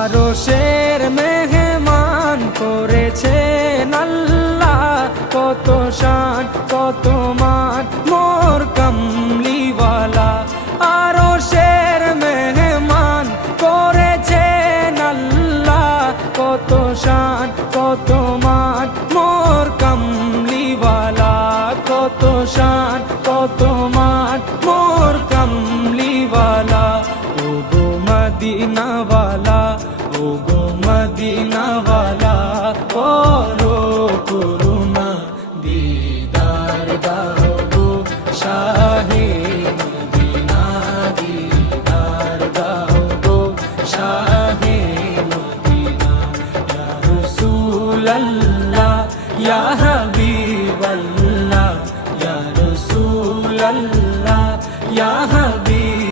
আরশের মেহমান করেছেন আল্লাহ, কত শান কত মান মোর কামলিওয়ালা। আরশের মেহমান করেছেন আল্লাহ, কত শান কত মান মোর কামলিওয়ালা, কত শান কত মান মোর কামলিওয়ালা। ও গো মদিনাওয়ালা